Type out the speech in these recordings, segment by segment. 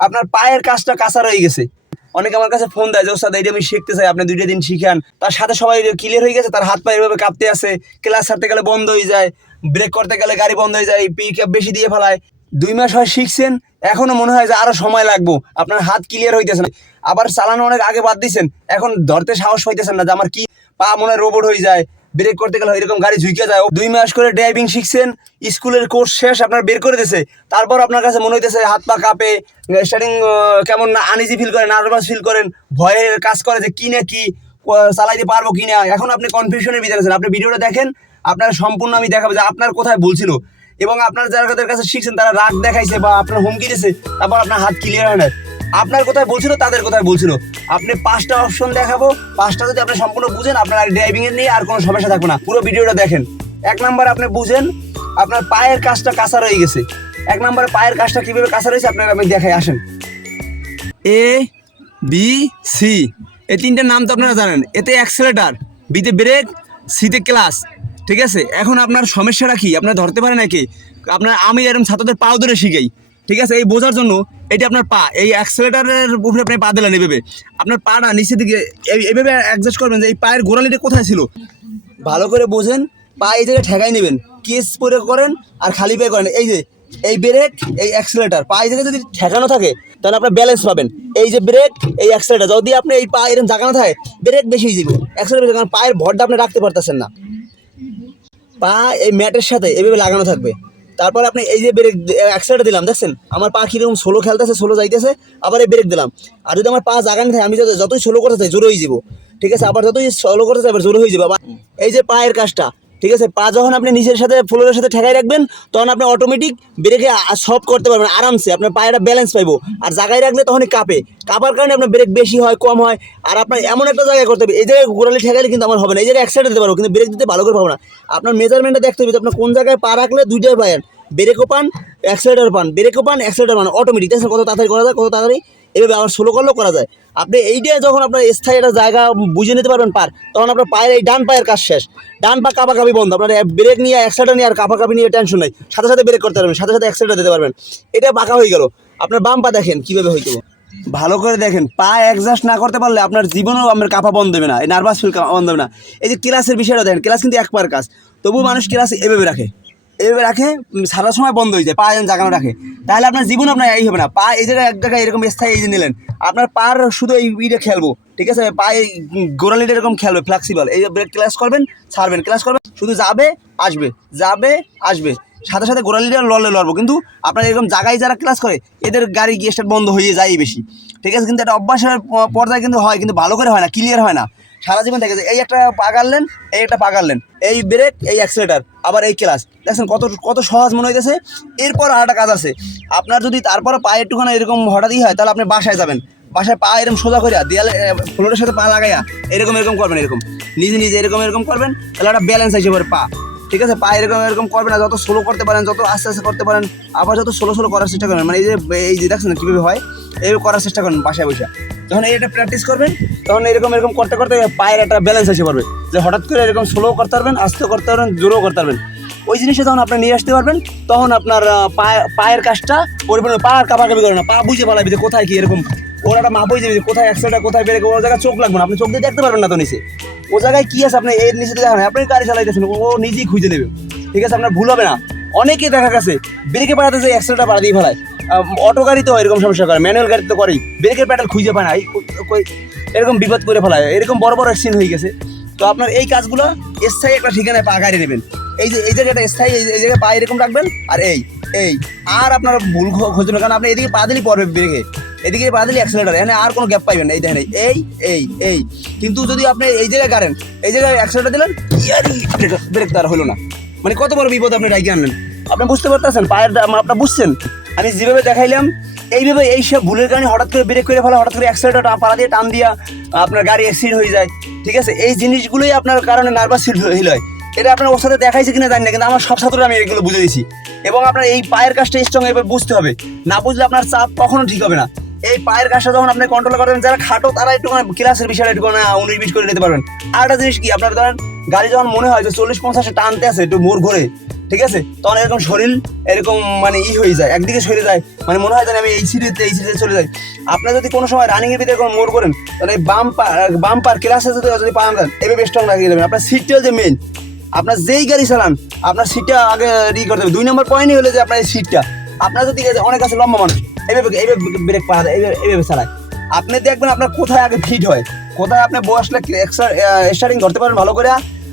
আপনার পায়ের কাজটা কাঁচা রয়ে গেছে। অনেকে আমার কাছে ফোন দেয় যে ওস্তাদ এইটা আমি শিখতে চাই, আপনি 2টা দিন শিখান। তার সাথে সবাই ক্লিয়ার হয়ে গেছে, তার হাত পা এভাবে কাঁপতে আছে, ক্লাস ছাড়তে গেলে বন্ধ হয়ে যায়, ব্রেক করতে গেলে গাড়ি বন্ধ হয়ে যায়, পিকআপ বেশি দিয়ে ফেলায়। 2 মাস হয় শিখছেন, এখনো মনে হয় যে আরো সময় লাগবো, আপনার হাত ক্লিয়ার হইতেছে না। আবার চালানো অনেক আগে বাদ দিচ্ছেন, এখন ধরতে সাহস পাইতেছেন না যে আমার কি পা মনে হয় রোবট হয়ে যায়, ব্রেক করতে গেলে এরকম গাড়ি ঝুঁকে যায়। 2 মাস করে ড্রাইভিং শিখছেন, স্কুলের কোর্স শেষ, আপনার বের করে দিয়েছে, তারপর আপনার কাছে মনে হইতেছে হাত পা কাঁপে, স্টার্টিং কেমন না আনইজি ফিল করেন, নার্ভাস ফিল করেন, ভয়ে কাজ করে যে কি না কি চালাইতে পারবো কিনা। এখন আপনি কনফিউশনের ভিতরে আছেন। আপনি ভিডিওটা দেখেন, আপনার সম্পূর্ণ আমি দেখাবো যে আপনার কোথায় ভুল ছিল, এবং আপনার যাদের কাছে শিখছেন তারা রাগ দেখাইছে বা আপনার হুমকি দিয়েছে, তারপর আপনার হাত ক্লিয়ার হয় না। আপনার কোথায় বলছিল, তাদের কোথায় বলছিল। আপনি 5টা অপশন দেখাবো, 5টা যদি আপনি সম্পূর্ণ বুঝেন, আপনার ড্রাইভিং এর নিয়ে আর কোনো সমস্যা থাকবে না। পুরো ভিডিওটা দেখেন। 1 নাম্বার আপনি বুঝেন আপনার পায়ের কাজটা কাঁচা রয়ে গেছে। 1 নম্বরে পায়ের কাজটা কিভাবে কাঁচা রয়েছে আপনার আমি দেখাই, আসেন। এ বি সি, এই 3টা নাম তো আপনারা জানেন। এতে অ্যাক্সেলেটার, বিতে ব্রেক, সিতে ক্লাস, ঠিক আছে। এখন আপনার সমস্যাটা কি আপনার ধরতে পারে নাকি? আপনার আমি এরকম ছাত্রদের পাও ধরে শিখাই, ঠিক আছে। এই বোঝার জন্য এটা আপনার পা, এই অ্যাক্সেলেটারের উপরে আপনি পা দিলেন, এভাবে আপনার পাটা নিচের দিকে এইভাবে অ্যাডজাস্ট করবেন যে এই পায়ের গোড়ালিটা কোথায় ছিল, ভালো করে বোঝেন। পা এই জায়গায় ঠেকাই নেবেন, কেস পরে করেন আর খালি পায়ে করেন। এই যে এই ব্রেক, এই অ্যাক্সেলেটার, পা এই জায়গায় যদি ঠেকানো থাকে তাহলে আপনার ব্যালেন্স পাবেন। এই যে ব্রেক, এই অ্যাক্সেলেটার, যদি আপনি এই পা এরকম জাগানো থাকে, ব্রেক বেশি হয়ে যাবে, অ্যাক্সেলেটার, কারণ পায়ের ভরটা আপনি রাখতে পারতেছেন না। পা এই ম্যাটের সাথে এভাবে লাগানো থাকবে। তারপর আপনি এই যে ব্রেক অ্যাক্সেলেটার দিলাম, দেখছেন আমার পা কীরকম স্লো খেলতেছে, স্লো যাইতেছে, আবার এই ব্রেক দিলাম। আর যদি আমার পা জাগানো থাকে, আমি যতই স্লো করতে চাই জোরে হয়ে যাবো, ঠিক আছে। আবার যতই স্লো করতে চাই আবার জোরে হয়ে যাবে। আবার এই যে পায়ের কাজটা, ঠিক আছে, পা যখন আপনি নিচের সাথে ফ্লোরের সাথে ঠেকাই রাখবেন, তখন আপনি অটোমেটিক ব্রেকে সফট করতে পারবেন আরামসে, আপনার পায়েটা ব্যালেন্স পাইবো। আর জায়গায় রাখলে তখনই কাঁপে, কাঁপার কারণে আপনার ব্রেক বেশি হয় কম হয়। আর আপনার এমন একটা জায়গায় করতে হবে, এই জায়গায় গোড়ালি ঠেকাইলে কিন্তু আমার হবে না, এই জায়গায় অ্যাক্সিডেন্ট দিতে পারবো কিন্তু ব্রেক দিতে ভালো করে পাবো না। আপনার মেজারমেন্টটা দেখতে হবে, আপনার কোন জায়গায় পা রাখলে 2টাই পায়েন, ব্রেকও পান অ্যাক্সিলেটার পান, ব্রেকও পান অ্যাক্সিলেটার পান, অটোমেটিক। দেখছেন কত তাড়াতাড়ি করা যায়, কত তাড়াতাড়ি এভাবে আবার স্লো করলেও করা যায়। আপনি এইটা যখন আপনার স্থায়ী একটা জায়গা বুঝে নিতে পারবেন পার, তখন আপনার পায়ের এই ডান পায়ের কাজ শেষ। ডান পা কাঁপাকাঁপি বন্ধ, আপনার ব্রেক নিয়ে অ্যাক্সিলেটার নিয়ে আর কাঁপাকাঁপি নিয়ে টেনশন নাই, সাথে সাথে ব্রেক করতে পারবেন, সাথে সাথে অ্যাক্সিলেটার দিতে পারবেন। এটা বাঁকা হয়ে গেল। আপনার বাম পা দেখেন কীভাবে হইতে, ভালো করে দেখেন। পা অ্যাডজাস্ট না করতে পারলে আপনার জীবনেও আপনার কাঁপা বন্ধ হবে না, এই নার্ভাস ফিল বন্ধ হবে না। এই যে ক্লাসের বিষয়টা দেখেন, ক্লাস কিন্তু 1 পায়ের কাজ, তবুও মানুষ ক্লাস এভাবে রাখে, এভাবে রাখে, সারা সময় বন্ধ হয়ে যায়, পা যেন জাগানো রাখে। তাহলে আপনার জীবন আপনার এই হবে না। পা এই জায়গায় এক জায়গায় এরকম স্থায়ী এই যে নিলেন, আপনার পার শুধু এই ইটা খেলবো, ঠিক আছে। পায়ে গোড়ালিটা এরকম খেলবে ফ্লেক্সিবল, এই যে ব্রেক ক্লাস করবেন, ছাড়বেন, ক্লাস করবেন, শুধু যাবে আসবে, যাবে আসবে, সাথে সাথে গোড়ালিটা লড়বো। কিন্তু আপনার এরকম জায়গায় যারা ক্লাস করে এদের গাড়ি গিয়ে স্টার্ট বন্ধ হয়ে যায় বেশি, ঠিক আছে। কিন্তু এটা অভ্যাসের পর্যায়ে কিন্তু হয়, কিন্তু ভালো করে হয় না, ক্লিয়ার হয় না। সারা জীবন থেকে এই একটা পা গাড়লেন, এই একটা পা গাড়লেন, এই ব্রেক, এই অ্যাক্সিলেটার, আবার এই ক্লাস, দেখছেন কত কত সহজ মনে হইতেছে। এরপর আর একটা কাজ আছে, আপনার যদি তারপর পায়ে একটুখানি এরকম হঠাৎই হয়, তাহলে আপনি বাসায় যাবেন, বাসায় পা এরকম সোজা করিয়া দেয়ালে ফ্লোরের সাথে পা লাগাইয়া এরকম এরকম করবেন, এরকম নিজে নিজে এরকম এরকম করবেন, তাহলে একটা ব্যালেন্স হিসেবে পা, ঠিক আছে। পা এরকম এরকম করবেন না, যত স্লো করতে পারেন, যত আস্তে আস্তে করতে পারেন, আবার যত স্লো স্লো করার চেষ্টা করেন, মানে এই যে দেখছেন কীভাবে হয়, এইভাবে করার চেষ্টা করেন বাসায় বসে। যখন এটা প্র্যাকটিস করবেন, তখন এরকম এরকম করতে করতে পায়ের একটা ব্যালেন্স এসে পড়বে, যে হঠাৎ করে এরকম স্লো করতে পারবেন, আস্তে করতে পারবেন, জোরও করতে পারবেন। ওই জিনিসটা যখন আপনি নিয়ে আসতে পারবেন, তখন আপনার পায়ের কাজটা পরিপূর্ণ, পা আর কাঁপাকাঁপি করে না, পা বুঝে পালাবি যে কোথায় কি এরকম, ওর একটা মাপ হয়ে যাবে যে কোথায় অ্যাক্সিলেটার, কোথায় ব্রেক, ওর জায়গায় চোখ লাগবে না, আপনি চোখ দিয়ে দেখতে পারবেন না তো নিচে ও জায়গায় কী আছে, আপনি এর নিচে দেখেন, আপনি গাড়ি চালাইতেছেন, ও নিজেই খুঁজে নেবে, ঠিক আছে। আপনার ভুল হবে না। অনেকে দেখা গেছে ব্রেকে পাড়াতে যে অ্যাক্সিলেটার পাড়া দিয়ে ফেলায়, অটো গাড়ি তো এরকম সমস্যা করে, ম্যানুয়াল গাড়ি তো করেই, ব্রেকের প্যাডেল খুঁজে পায় না, এরকম বিপদ করে ফেলায়, এরকম বড় বড় অ্যাক্সিডেন্ট হয়ে গেছে। তো আপনার এই কাজগুলো স্থায়ী একটা ঠিকানায় পা গাড়ি নেবেন, এই যে এই জায়গাটা স্থায়ী, এই জায়গায় পা এরকম রাখবেন, আর এই আর আপনার ভুল খুঁজে না, কারণ আপনি এদিকে পা দিলেই পড়বে ব্রেকে, এদিকে পা দিলে অ্যাক্সিলেটার, এখানে আর কোনো গ্যাপ পাইবেন না। এই দেখেন এই কিন্তু যদি আপনি এই জায়গায় গাড়েন, এই জায়গায় অ্যাক্সিলেটার দিলেন, ব্রেক তার হলো না, মানে কত বড় বিপদ আপনি রাইকে আনলেন। আপনি বুঝতে পারতেছেন পায়ের আপনার বুঝছেন, আমি যেভাবে দেখাইলাম এইভাবে এই সব ভুলের কারণে হঠাৎ করে ব্রেক করে ফেলা, হঠাৎ করে অ্যাক্সিলেটার পাড়া দিয়ে টান দিয়া আপনার গাড়ি অ্যাক্সিডেন্ট হয়ে যায়, ঠিক আছে। এই জিনিসগুলোই আপনার কারণে নার্ভাস ফিল হয়। এটা আপনার ওর সাথে দেখাইছে কিনা জানি না, কিন্তু আমার সব ছাত্ররা আমি এগুলো বুঝে দিয়েছি। এবং আপনার এই পায়ের কাজটা স্ট্রং এভাবে বুঝতে হবে, না বুঝলে আপনার চাপ কখনো ঠিক হবে না। এই পায়ের কাজটা যখন আপনি কন্ট্রোল করবেন, যারা খাটো তারা একটু ক্লাসের বিষয়টা একটু 19-20 করে নিতে পারবেন। আর একটা জিনিস কি, আপনার ধরেন গাড়ি যখন মনে হয় যে 40-50 টানতে আছে, একটু মোড় ঘুরে, ঠিক আছে, তখন এরকম শরীর এরকম মানে হয়ে যায়, একদিকে সরে যায়, মানে মনে হয় যেন আমি এই সিরিজে চলে যাই। আপনার যদি কোনো সময় রানিং এর ভিতরে কোনো মোড় করেন, তাহলে এই বাম্পার ক্লাসে যদি পান দেন, এভাবে স্ট্রং লাগিয়ে দেবেন। আপনার সিটটা যে মেইন, আপনার যেই গাড়ি চালান আপনার সিটটা আগে করতে হবে। 2 নম্বর পয়েন্টই হলো যে আপনার এই সিটটা, আপনার যদি অনেক আছে লম্বা মানুষ এইভাবে ব্রেক পা দেয়, এইভাবে চালায়, আপনি দেখবেন আপনার কোথায় আগে ফিট হয়, কোথায় আপনি বসলে স্টার্টিং ধরতে পারেন ভালো করে,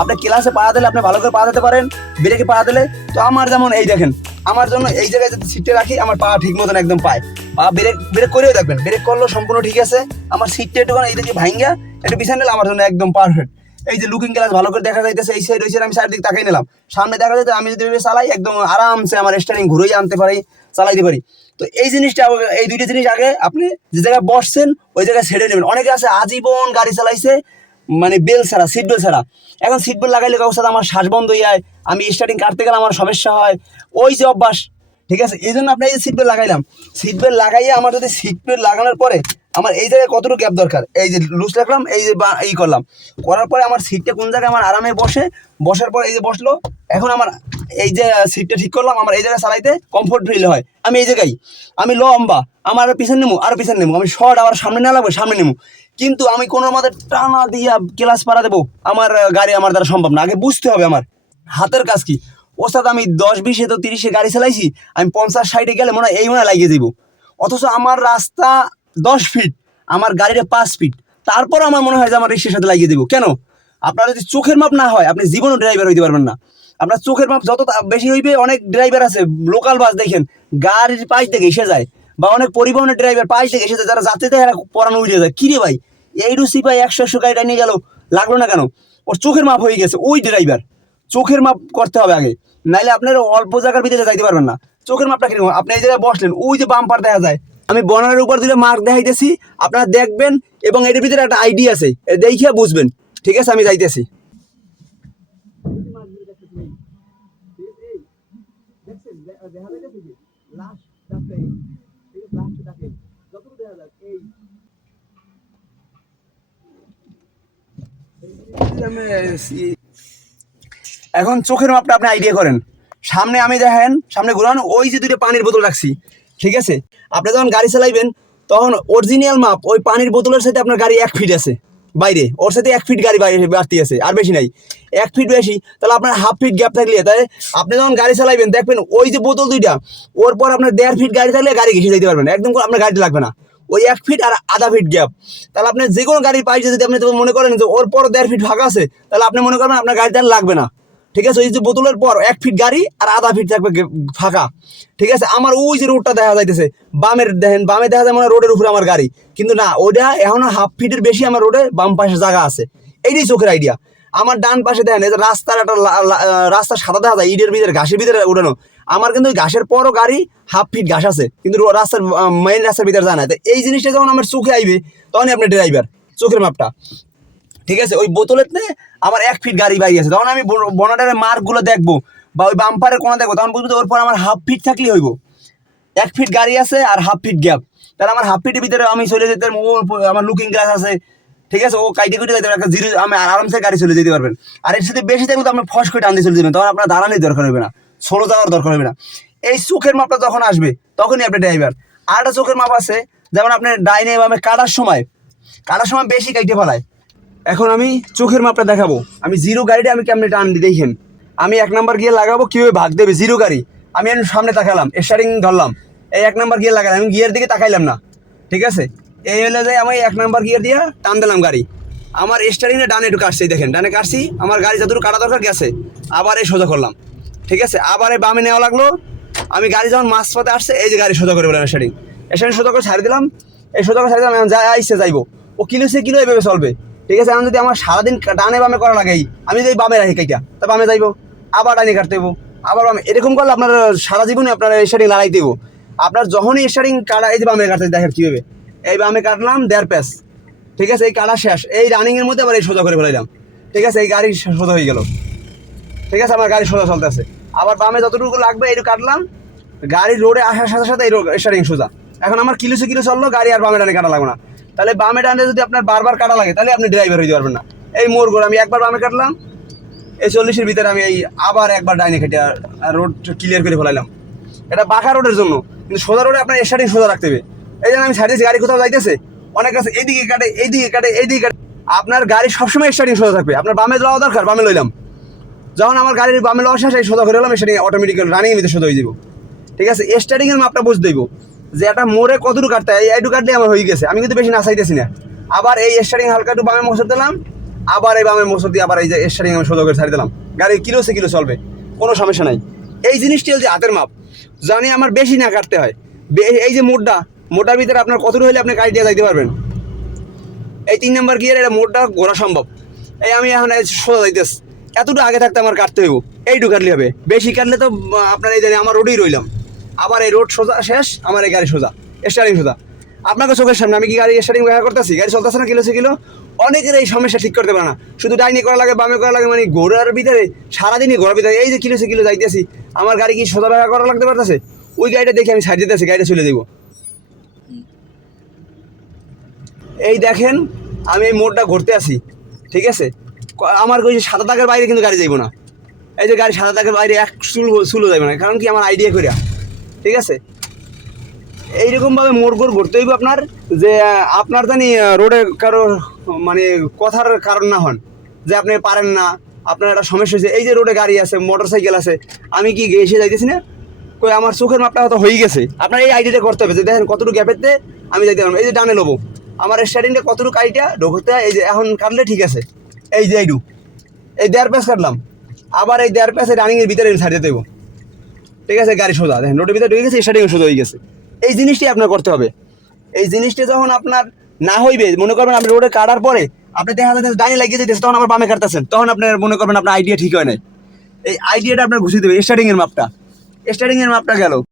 আপনি ক্লাসে পা দিলে আপনি ভালো করে পা দিতে পারেন, ব্রেকে পা দিলে। তো আমার যেমন এই দেখেন, আমার জন্য এই জায়গায় যদি সিটটা রাখি আমার পা ঠিক মতন একদম পায়, পা ব্রেক করেও দেখবেন, ব্রেক করলেও সম্পূর্ণ ঠিক আছে। আমার সিটটা একটু এই দিকে ভাঙ্গা একটু পিছনে নিলে আমার জন্য একদম পারফেক্ট। এই যে লুকিং গ্লাস ভালো করে দেখা যাইতেছে, এই সাইড ওই সাইড আমি চারদিক তাকাই নিলাম, সামনে দেখা যাচ্ছে, আমি যদি চালাই একদম আরামসে আমার স্টারিং ঘুরেই আনতে পারি, চালাইতে পারি। তো এই জিনিসটা, এই দুইটা জিনিস আগে আপনি যে জায়গায় বসছেন ওই জায়গায় ছেড়ে নেবেন। অনেকে আছে আজীবন গাড়ি চালাইছে মানে বেল ছাড়া, সিট বেল ছাড়া। এখন সিট বেল লাগাইলে কারোর সাথে আমার শ্বাস বন্ধ হয়ে যায়, আমি স্টার্টিং কাটতে গেলে আমার সমস্যা হয়, ওই যে অভ্যাস। ঠিক আছে, এই জন্য আপনি এই যে সিট বেল লাগাইলাম, সিট বেল লাগাইয়ে আমার যদি সিট বেল লাগানোর পরে আমার এই জায়গায় কতটুকু গ্যাপ দরকার, এই যে লুজ রাখলাম, এই যে এই করলাম, করার পরে আমার সিটটা কোন জায়গায় আমার আরামে বসে, বসার পর এই যে বসলো, এখন আমার এই যে সিটটা ঠিক করলাম, আমার এই জায়গায় চালাইতে কমফোর্ট ফিল হয়। আমি এই জায়গায় আমি লম্বা, আমার আরো পিছনে নেবো, আরো পিছনে নেবো, আমি শর্ট আবার সামনে না লাগবে, সামনে নেবো, কিন্তু আমি কোনো মতে টানা দিয়া ক্লাস পাড়া দেবো আমার গাড়ি আমার দ্বারা সম্ভব না। আগে বুঝতে হবে আমার হাতের কাজ কি। ওস্তাদ আমি 10-20 তো 30 গাড়ি চালাইছি, আমি 50-60 গেলে মনে হয় এই মনে লাগিয়ে যাবো, অথচ আমার রাস্তা 10 ফিট, আমার গাড়িটা 5 ফিট, তারপর আমার মনে হয় যে আমার রিক্সার সাথে লাগিয়ে দেবো। কেন? আপনার যদি চোখের মাপ না হয় আপনি জীবনও ড্রাইভার হইতে পারবেন না। আপনার চোখের মাপ যত বেশি হইবে, অনেক ড্রাইভার আছে লোকাল বাস দেখেন গাড়ির পাশ থেকে এসে যায়, বা অনেক পরিবহনের ড্রাইভার পাশ থেকে এসে যায়, যারা যাত্রীতে এরা পড়ানো উঠে যায়, কিরে ভাই এই রুসি পাই 100 গাড়িটা নিয়ে গেল, লাগলো না কেন? ওর চোখের মাপ হয়ে গেছে। ওই ড্রাইভার চোখের মাপ করতে হবে আগে, নাইলে আপনার অল্প জায়গার ভিতরে যাইতে পারবেন না। চোখের মাপটা কিরকম, আপনি এই জায়গায় বসলেন, ওই যে বাম্পার দেখা যায়, আমি বনারের উপর দিলে মার্ক দেখাইতেছি, আপনারা দেখবেন, এবং এর ভিতরে একটা আইডিয়া আছে, দেখিয়া বুঝবেন। ঠিক আছে, আমি যাইতেছি। এখন চোখের মাপটা আপনি আইডিয়া করেন, সামনে আমি দেখেন, সামনে ঘুরান, ওই যে দুটো পানির বোতল রাখছি। ঠিক আছে, আপনি যখন গাড়ি চালাইবেন তখন অরিজিনাল মাপ ওই পানির বোতলের সাথে আপনার গাড়ি 1 ফিট আছে বাইরে, ওর সাথে 1 ফিট গাড়ি বাইরে বাড়তি আছে, আর বেশি নাই, 1 ফিট বেশি, তাহলে আপনার হাফ ফিট গ্যাপ থাকলে, তাই আপনি যখন গাড়ি চালাইবেন দেখবেন ওই যে বোতল দুইটা, ওর পর আপনার 1.5 ফিট গাড়ি থাকলে গাড়ি ঘেসে যেতে পারবেন, একদম আপনার গাড়ি লাগবে না, ওই 1 ফিট আর আধা ফিট গ্যাপ। তাহলে আপনি যে কোনো গাড়ির পাইছে যদি আপনি মনে করেন যে ওর পর 1.5 ফিট ফাঁকা আছে, তাহলে আপনি মনে করবেন আপনার গাড়িটা লাগবে না। ঠিক আছে, ওই যে বোতলের পর 1 ফিট গাড়ি আর আধা ফিট থাকবে ফাঁকা। ঠিক আছে, আমার ওই যে রোডটা দেখা যাইতেছে বামের, দেখেন বামে দেখা যায় মানে রোডের উপরে আমার গাড়ি, কিন্তু না, ওইটা এখনো হাফ ফিটের বেশি আমার রোডে বাম পাশে জায়গা আছে। এইটাই চোখের আইডিয়া। আমার ডান পাশে দেখেন এই যে রাস্তার একটা রাস্তা সাদা দেখা যায়, ইটের ভিতরে ঘাসের ভিতরে উঠানো, আমার কিন্তু ওই ঘাসের পরও গাড়ি হাফ ফিট ঘাস আছে, কিন্তু রাস্তার মেইন রাস্তার ভিতরে যায় না। তো এই জিনিসটা যখন আমার চোখে আইবে তখনই আপনি ড্রাইভার, চোখের মাপটা। ঠিক আছে, ওই বোতলের আমার 1 ফিট গাড়ি বাইরে আছে, তখন আমি বনাডারের মার্কগুলো দেখবো, বা ওই বাম্পারের কোনা দেখবো, তখন বুঝবো ওর পর আমার হাফ ফিট থাকলেই হইব। 1 ফিট গাড়ি আছে আর হাফ ফিট গ্যাপ, তাহলে আমার হাফ ফিটের ভিতরে আমি চলে যেতে, আমার লুকিং গ্লাস আছে। ঠিক আছে, ও কাইটে কুইটে যাইতে একটা জিরো, আমি আরামসে গাড়ি চলে যেতে পারবেন। আর এর সাথে বেশি থাকলে তো আপনি ফস করে টানতে চলে যাবেন, তখন আপনার দাঁড়ানোর দরকার হবে না, ছোটো যাওয়ার দরকার হবে না। এই চোখের মাপটা যখন আসবে তখনই আপনি ড্রাইভার। আর একটা চোখের মাপ আছে, যেমন আপনি ডাইনে বামে কাটার সময় বেশি কাইটে ফেলায়। এখন আমি চোখের মাপটা দেখাবো, আমি জিরো গাড়িটা আমি কেমনে টান দিই দেখেন। আমি 1 নাম্বার গিয়ে লাগাবো, কীভাবে ভাগ দেবে জিরো গাড়ি, আমি সামনে তাকালাম, স্টারিং ধরলাম, এই 1 নাম্বার গিয়ে লাগালাম, আমি গিয়ার দিকে তাকাইলাম না। ঠিক আছে, এই হলে যে আমি 1 নাম্বার গিয়ার দিয়ে টান দিলাম গাড়ি, আমার স্টারিংয়ে ডানে একটু কাটছে, দেখেন ডানে কাটছি, আমার গাড়ি যতটুকু কাটা দরকার গেছে, আবার এই সোজা করলাম। ঠিক আছে, আবার এই বামে নেওয়া লাগলো, আমি গাড়ি যখন মাঝপথে আসছে, এই যে গাড়ি সোজা করে বললাম, স্টারিং সোজা করে ছাড়ি দিলাম, এই সোজা করে ছাড়ি দিলাম, যা আইসে যাইবো, ও কিলো এভাবে চলবে। ঠিক আছে, এখন যদি আমার সারাদিন ডানে বামে করা লাগে, আমি যদি বামে রাখি কাইটা, তা বামে যাইবো, আবার ডানে কাটতে হইব, আবার বামে, এরকম করলে আপনার সারা জীবনে আপনার স্টারিং লাগাইতে হইব। আপনার যখনই স্টারিং কাটা, এই যে বামে কাটতে দেখেন কীভাবে, এই বামে কাটলাম 1.5 প্যাচ। ঠিক আছে, এই কাটা শেষ, এই রানিংয়ের মধ্যে আবার এই সোজা করে ফেলাইলাম। ঠিক আছে, এই গাড়ি সোজা হয়ে গেল। ঠিক আছে, আমার গাড়ি সোজা চলতেছে, আবার বামে যতটুকু লাগবে এইটুকু কাটলাম, গাড়ি রোডে আসার সাথে সাথে এই স্টারিং সোজা। এখন আমার কিলো চললো, গাড়ি আর বামে ডানে কাটা লাগবে না। তাহলে বামে ডানে যদি আপনার বারবার কাটা লাগে, তাহলে আপনি ড্রাইভার হইতে পারবেন না। এই মোড় আমি একবার বামে কাটলাম, এই 40-এর ভিতরে আমি এই আবার একবার ডাইনে কেটে রোড ক্লিয়ার করে ফেলাইলাম। এটা বাঁকা রোডের জন্য, কিন্তু সোজা রোডে আপনার স্টার্টিং সোজা রাখতে হবে। এই জন্য আমি সাইডে গাড়ি কোথাও যাইতেছে, অনেক আছে এইদিকে কাটে এইদিকে কাটে এইদিকে কাটে। আপনার গাড়ি সবসময় স্টার্টিং সোজা থাকবে। আপনার বামে যাওয়া দরকার, বামে লইলাম। যখন আমার গাড়ির বামে লওয়া শেষ, এই সোজা করে এলাম, স্টার্টিং অটোমেটিক্যাল রানিং ভিতরে সোজা হয়ে যাব। ঠিক আছে, স্টার্টিংয়ের মাপটা বুঝতে দেবো যে একটা মোড়ে কতটুকু কাটতে হয়। এইটুকু কাটলে আমার হয়ে গেছে, আমি কিন্তু বেশি না চাইতেছি না। আবার এই স্টার্টিং হালকা একটু বামে মোছর দিলাম, আবার এই বামে মোছর দিয়ে আবার এই যে স্টার্টিং আমি সোজা করে ছাড়ি দিলাম। গাড়ি কিলো সে কিলো চলবে, কোনো সমস্যা নাই। এই জিনিসটি হচ্ছে হাতের মাপ, জানি আমার বেশি না কাটতে হয়। এই যে মোটার ভিতরে আপনার কতটুকু হলে আপনি গাড়ি দিয়ে যাইতে পারবেন। এই 3 নম্বর গিয়ার এটা মোড়টা ঘোরা সম্ভব। এই আমি এখন সোজা যাইতেছি, এতটুকু আগে থাকতে আমার কাটতে হইব, এইটুকু কাটলে হবে। বেশি কাটলে তো আপনার এই জানি আমার রোডেই রইলাম। আবার এই রোড সোজা শেষ, আমার এই গাড়ি সোজা, স্টার্টিং সোজা। আপনাকে চোখের সামনে আমি কি গাড়ি স্টার্টিং ব্যবহার করতেছি, গাড়ি চলতেছে না কিলো সে কিলো। অনেকের এই সমস্যা ঠিক করতে পারে না, শুধু ডাইনি করা লাগে বামে করা লাগে, মানে ঘোরার ভিতরে সারাদিনই ঘোরার ভিতরে এই যে কিলো সে কিলো যাইতেছি। আমার গাড়ি কি সোজা ব্যবহার করা লাগতে পারতেছে? ওই গাড়িটা দেখে আমি সাইড দিতেছি, গাড়িটা চলে দেবো। এই দেখেন আমি এই মোড়টা ঘুরতে আসি, ঠিক আছে। আমার ওই যে সাদা দাগের বাইরে কিন্তু গাড়ি যাইব না। এই যে গাড়ি সাদা দাগের বাইরে এক চুলো যাইব না, কারণ কি আমার আইডিয়া করিয়া, ঠিক আছে। এইরকমভাবে মোড় ঘুরতে হইব আপনার, যে আপনার জানি রোডে কারো মানে কথার কারণ না হন যে আপনি পারেন না, আপনার একটা সমস্যা হয়েছে। এই যে রোডে গাড়ি আছে, মোটর সাইকেল আছে, আমি কি এসে যাইতেছি না, কই আমার চোখের মাপটা হয়তো হয়ে গেছে। আপনার এই আইডিয়াটা করতে হবে যে দেখেন কতটুকু গ্যাপেতে আমি যাইতে পারবো। এই যে ডানে নেবো, আমার স্টার্টিংটা কতটুকু আইডিয়া ঢোকতে, এই যে এখন কাটলে ঠিক আছে। এই যে এইটু এই 1.5 প্যাস কাটলাম, আবার এই 1.5 প্যাসে রানিংয়ের ভিতরে ছাড় যেতে দেবো, ঠিক আছে। গাড়ি সোজা দেখেন রোডের ভিতরে ঢুকে গেছে, স্টার্টিং সোজা হয়ে গেছে। এই জিনিসটি আপনার করতে হবে। এই জিনিসটি যখন আপনার না হইবে, মনে করবেন আপনি রোডে কাটার পরে আপনি দেখা যাচ্ছে ডাইনে লাগিয়ে যেতেছে, তখন আবার বামে কাটতেছেন, তখন আপনার মনে করবেন আপনার আইডিয়া ঠিক হয় নাই। এই আইডিয়াটা আপনার ঘুষিয়ে দেবে। স্টার্টিংয়ের মাপটা গেল।